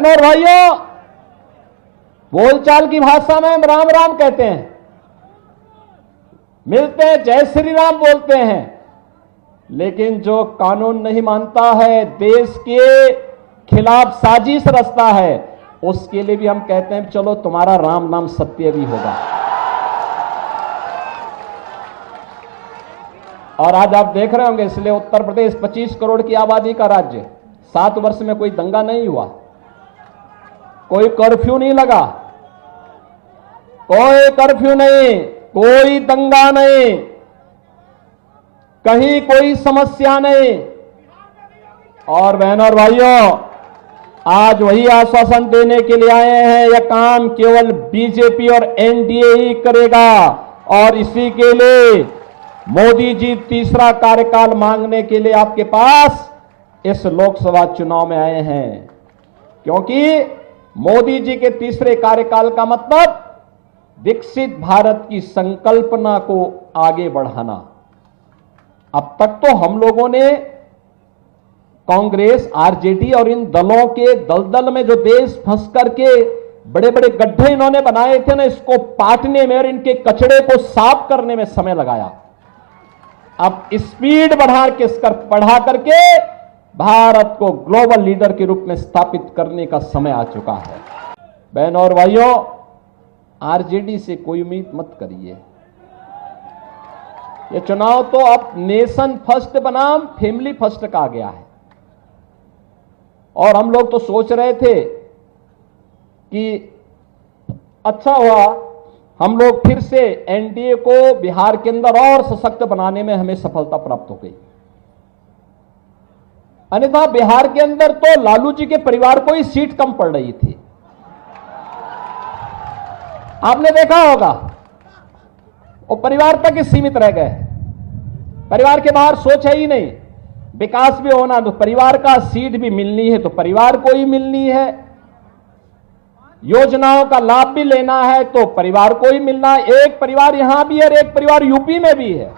बहनों और भाइयों, बोलचाल की भाषा में हम राम राम कहते हैं, मिलते हैं जय श्री राम बोलते हैं, लेकिन जो कानून नहीं मानता है, देश के खिलाफ साजिश रचता है, उसके लिए भी हम कहते हैं चलो तुम्हारा राम नाम सत्य भी होगा। और आज आप देख रहे होंगे, इसलिए उत्तर प्रदेश 25 करोड़ की आबादी का राज्य, 7 वर्ष में कोई दंगा नहीं हुआ, कोई कर्फ्यू नहीं लगा, कोई कर्फ्यू नहीं, कोई दंगा नहीं, कहीं कोई समस्या नहीं। और बहनों और भाइयों, आज वही आश्वासन देने के लिए आए हैं, यह काम केवल बीजेपी और एनडीए ही करेगा। और इसी के लिए मोदी जी तीसरा कार्यकाल मांगने के लिए आपके पास इस लोकसभा चुनाव में आए हैं, क्योंकि मोदी जी के तीसरे कार्यकाल का मतलब विकसित भारत की संकल्पना को आगे बढ़ाना। अब तक तो हम लोगों ने कांग्रेस, आरजेडी और इन दलों के दलदल में जो देश फंस करके बड़े बड़े गड्ढे इन्होंने बनाए थे ना, इसको पाटने में और इनके कचड़े को साफ करने में समय लगाया। अब स्पीड बढ़ा करके भारत को ग्लोबल लीडर के रूप में स्थापित करने का समय आ चुका है। बहनों और भाइयों, आरजेडी से कोई उम्मीद मत करिए। ये चुनाव तो अब नेशन फर्स्ट बनाम फैमिली फर्स्ट का आ गया है। और हम लोग तो सोच रहे थे कि अच्छा हुआ हम लोग फिर से एनडीए को बिहार के अंदर और सशक्त बनाने में हमें सफलता प्राप्त हो गई। अन्यथा बिहार के अंदर तो लालू जी के परिवार को ही सीट कम पड़ रही थी, आपने देखा होगा। वो परिवार तक ही सीमित रह गए, परिवार के बाहर सोच है ही नहीं। विकास भी होना तो परिवार का, सीट भी मिलनी है तो परिवार को ही मिलनी है, योजनाओं का लाभ भी लेना है तो परिवार को ही मिलना है। एक परिवार यहां भी है और एक परिवार यूपी में भी है।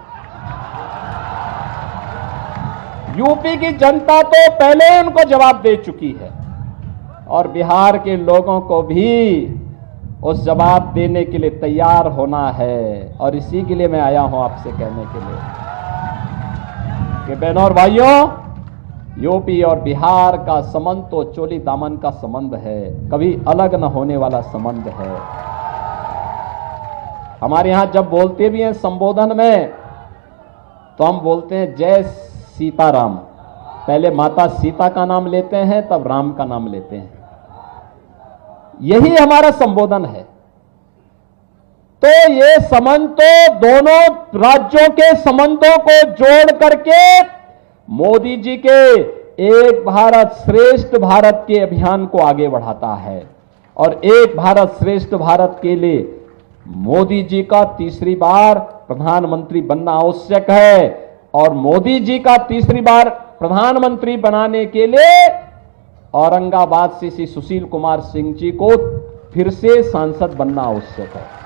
यूपी की जनता तो पहले ही उनको जवाब दे चुकी है और बिहार के लोगों को भी उस जवाब देने के लिए तैयार होना है। और इसी के लिए मैं आया हूं आपसे कहने के लिए कि बहनों और भाइयों, यूपी और बिहार का संबंध तो चोली दामन का संबंध है, कभी अलग न होने वाला संबंध है। हमारे यहां जब बोलते भी हैं संबोधन में, तो हम बोलते हैं जय सीताराम। पहले माता सीता का नाम लेते हैं, तब राम का नाम लेते हैं। यही हमारा संबोधन है। तो ये संबंध तो दोनों राज्यों के संबंधों को जोड़ करके मोदी जी के एक भारत श्रेष्ठ भारत के अभियान को आगे बढ़ाता है। और एक भारत श्रेष्ठ भारत के लिए मोदी जी का तीसरी बार प्रधानमंत्री बनना आवश्यक है। और मोदी जी का तीसरी बार प्रधानमंत्री बनाने के लिए औरंगाबाद से श्री सुशील कुमार सिंह जी को फिर से सांसद बनना आवश्यक है।